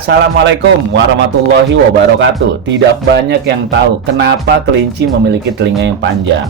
Assalamualaikum warahmatullahi wabarakatuh. Tidak banyak yang tahu kenapa kelinci memiliki telinga yang panjang.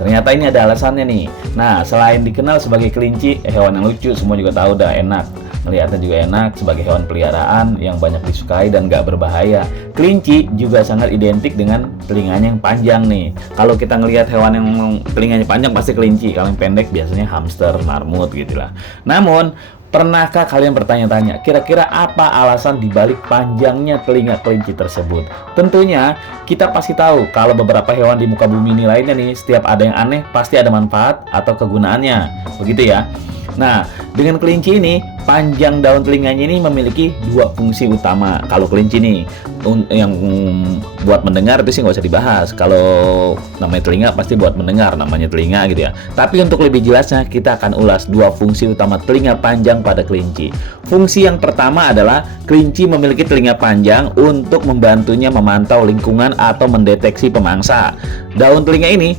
Ternyata ini ada alasannya nih. Nah, selain dikenal sebagai kelinci, hewan yang lucu, semua juga tahu dah enak. Melihatnya juga enak sebagai hewan peliharaan yang banyak disukai dan gak berbahaya. Kelinci juga sangat identik dengan telinganya yang panjang nih. Kalau kita ngelihat hewan yang telinganya panjang pasti kelinci. Kalau yang pendek biasanya hamster, marmut gitulah. Namun pernahkah kalian bertanya-tanya, kira-kira apa alasan dibalik panjangnya telinga kelinci tersebut? Tentunya, kita pasti tahu kalau beberapa hewan di muka bumi ini lainnya nih, setiap ada yang aneh, pasti ada manfaat atau kegunaannya. Begitu ya. Nah, dengan kelinci ini, panjang daun telinganya ini memiliki dua fungsi utama. Kalau kelinci nih, yang buat mendengar itu sih nggak usah dibahas. Kalau namanya telinga pasti buat mendengar, namanya telinga gitu ya. Tapi untuk lebih jelasnya, kita akan ulas dua fungsi utama telinga panjang pada kelinci. Fungsi yang pertama adalah kelinci memiliki telinga panjang untuk membantunya memantau lingkungan atau mendeteksi pemangsa. Daun telinga ini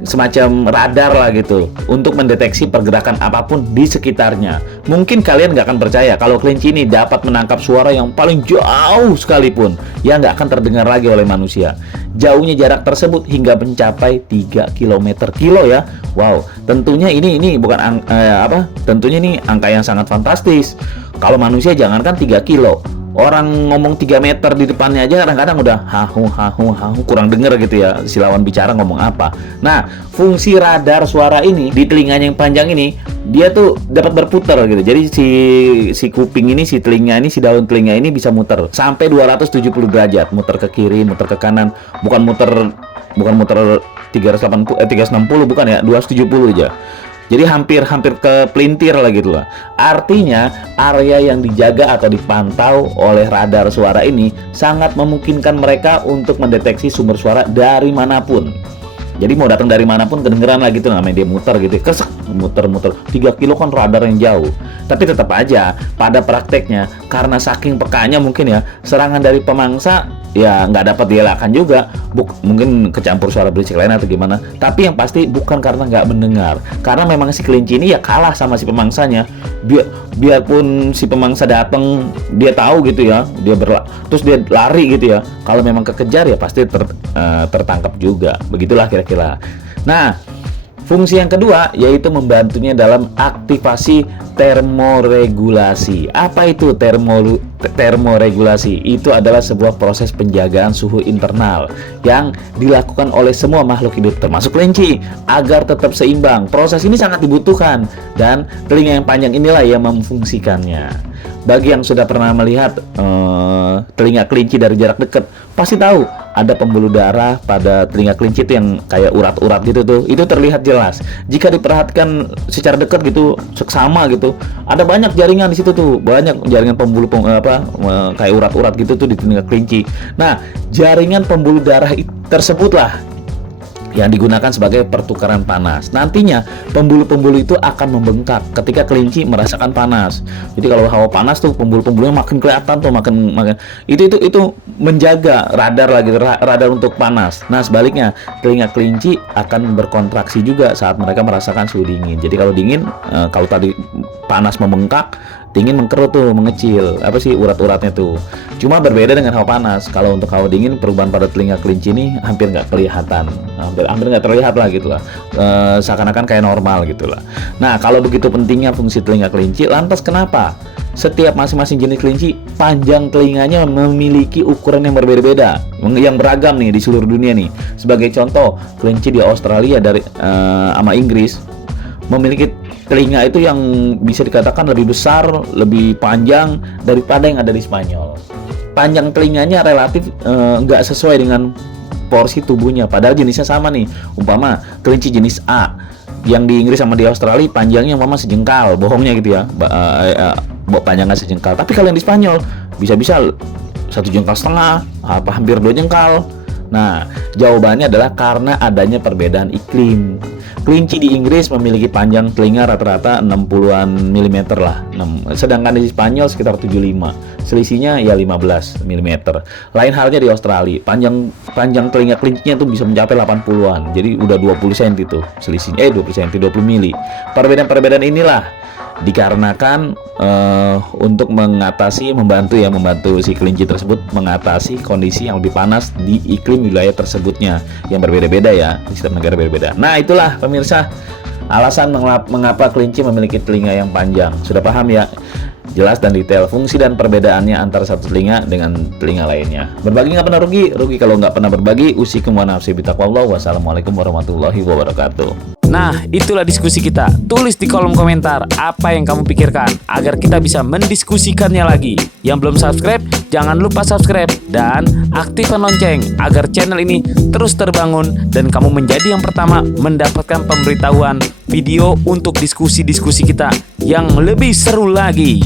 semacam radar lah gitu untuk mendeteksi pergerakan apapun di sekitarnya. Mungkin kalian nggak akan percaya kalau kelinci ini dapat menangkap suara yang paling jauh sekalipun yang nggak akan terdengar lagi oleh manusia. Jauhnya jarak tersebut hingga mencapai 3 km ya. Wow, tentunya ini bukan tentunya ini angka yang sangat fantastis. Kalau manusia jangankan 3 kilo, orang ngomong 3 meter di depannya aja kadang-kadang udah hahu kurang denger gitu ya si lawan bicara ngomong apa. Nah, fungsi radar suara ini di telinganya yang panjang ini, dia tuh dapat berputar gitu. Jadi si kuping ini, si telinga ini, si daun telinga ini bisa muter sampai 270 derajat, muter ke kiri, muter ke kanan, bukan muter 360 bukan ya, 270 aja. Jadi hampir ke pelintir lah gitu lah. Artinya area yang dijaga atau dipantau oleh radar suara ini sangat memungkinkan mereka untuk mendeteksi sumber suara dari manapun. Jadi mau datang dari manapun kedengeran lah gitu, namanya dia muter gitu, kesek muter 3 kilo kan radar yang jauh. Tapi tetap aja pada prakteknya karena saking pekanya mungkin ya, serangan dari pemangsa ya nggak dapat dielakkan juga. Mungkin kecampur suara berisik lain atau gimana. Tapi yang pasti bukan karena nggak mendengar, karena memang si kelinci ini ya kalah sama si pemangsanya. Biarpun si pemangsa datang, dia tahu gitu ya, terus dia lari gitu ya. Kalau memang kekejar ya pasti tertangkap juga. Begitulah kira-kira. Nah, fungsi yang kedua yaitu membantunya dalam aktivasi termoregulasi. Apa itu termoregulasi? Itu adalah sebuah proses penjagaan suhu internal yang dilakukan oleh semua makhluk hidup termasuk kelinci agar tetap seimbang. Proses ini sangat dibutuhkan dan telinga yang panjang inilah yang memfungsikannya. Bagi yang sudah pernah melihat telinga kelinci dari jarak dekat, pasti tahu ada pembuluh darah pada telinga kelinci itu yang kayak urat-urat gitu tuh. Itu terlihat jelas. Jika diperhatikan secara dekat gitu, seksama gitu, ada banyak jaringan di situ tuh, banyak jaringan kayak urat-urat gitu tuh di telinga kelinci. Nah, jaringan pembuluh darah tersebutlah yang digunakan sebagai pertukaran panas. Nantinya pembuluh-pembuluh itu akan membengkak ketika kelinci merasakan panas. Jadi kalau hawa panas tuh pembuluh-pembuluhnya makin kelihatan tuh, makin itu menjaga radar untuk panas. Nah, sebaliknya telinga kelinci akan berkontraksi juga saat mereka merasakan suhu dingin. Jadi kalau dingin, kalau tadi panas membengkak, dingin mengkerut tuh, mengecil urat-uratnya tuh. Cuma berbeda dengan hawa panas. Kalau untuk hawa dingin, perubahan pada telinga kelinci ini hampir nggak kelihatan, hampir nggak terlihat lah gitulah, seakan-akan kayak normal gitulah. Nah, kalau begitu pentingnya fungsi telinga kelinci, lantas kenapa setiap masing-masing jenis kelinci panjang telinganya memiliki ukuran yang berbeda-beda, yang beragam nih di seluruh dunia nih? Sebagai contoh, kelinci di Australia sama Inggris memiliki telinga itu yang bisa dikatakan lebih besar, lebih panjang daripada yang ada di Spanyol. Panjang telinganya relatif nggak sesuai dengan porsi tubuhnya, padahal jenisnya sama nih. Umpama kelinci jenis A yang di Inggris sama di Australia panjangnya umpama sejengkal, bohongnya gitu ya, panjangnya sejengkal. Tapi kalau yang di Spanyol bisa-bisa 1,5 jengkal, hampir 2 jengkal. Nah, jawabannya adalah karena adanya perbedaan iklim. Kelinci di Inggris memiliki panjang telinga rata-rata 60-an mm lah, sedangkan di Spanyol sekitar 75. Selisihnya ya 15 mm. Lain halnya di Australia, panjang telinga kelincinya tuh bisa mencapai 80-an. Jadi udah 20 cm tuh selisihnya, 20 cm, 20 mili. Perbedaan-perbedaan inilah dikarenakan untuk membantu si kelinci tersebut mengatasi kondisi yang lebih panas di iklim wilayah tersebutnya yang berbeda-beda ya, di setiap negara berbeda. Nah, itulah pemirsa alasan mengapa kelinci memiliki telinga yang panjang. Sudah paham ya? Jelas dan detail fungsi dan perbedaannya antara satu telinga dengan telinga lainnya. Berbagi nggak pernah rugi, rugi kalau nggak pernah berbagi. Usikum wa nafsi bitaqwallah. Wassalamualaikum warahmatullahi wabarakatuh. Nah, itulah diskusi kita. Tulis di kolom komentar apa yang kamu pikirkan agar kita bisa mendiskusikannya lagi. Yang belum subscribe, jangan lupa subscribe dan aktifkan lonceng agar channel ini terus terbangun dan kamu menjadi yang pertama mendapatkan pemberitahuan video untuk diskusi-diskusi kita yang lebih seru lagi.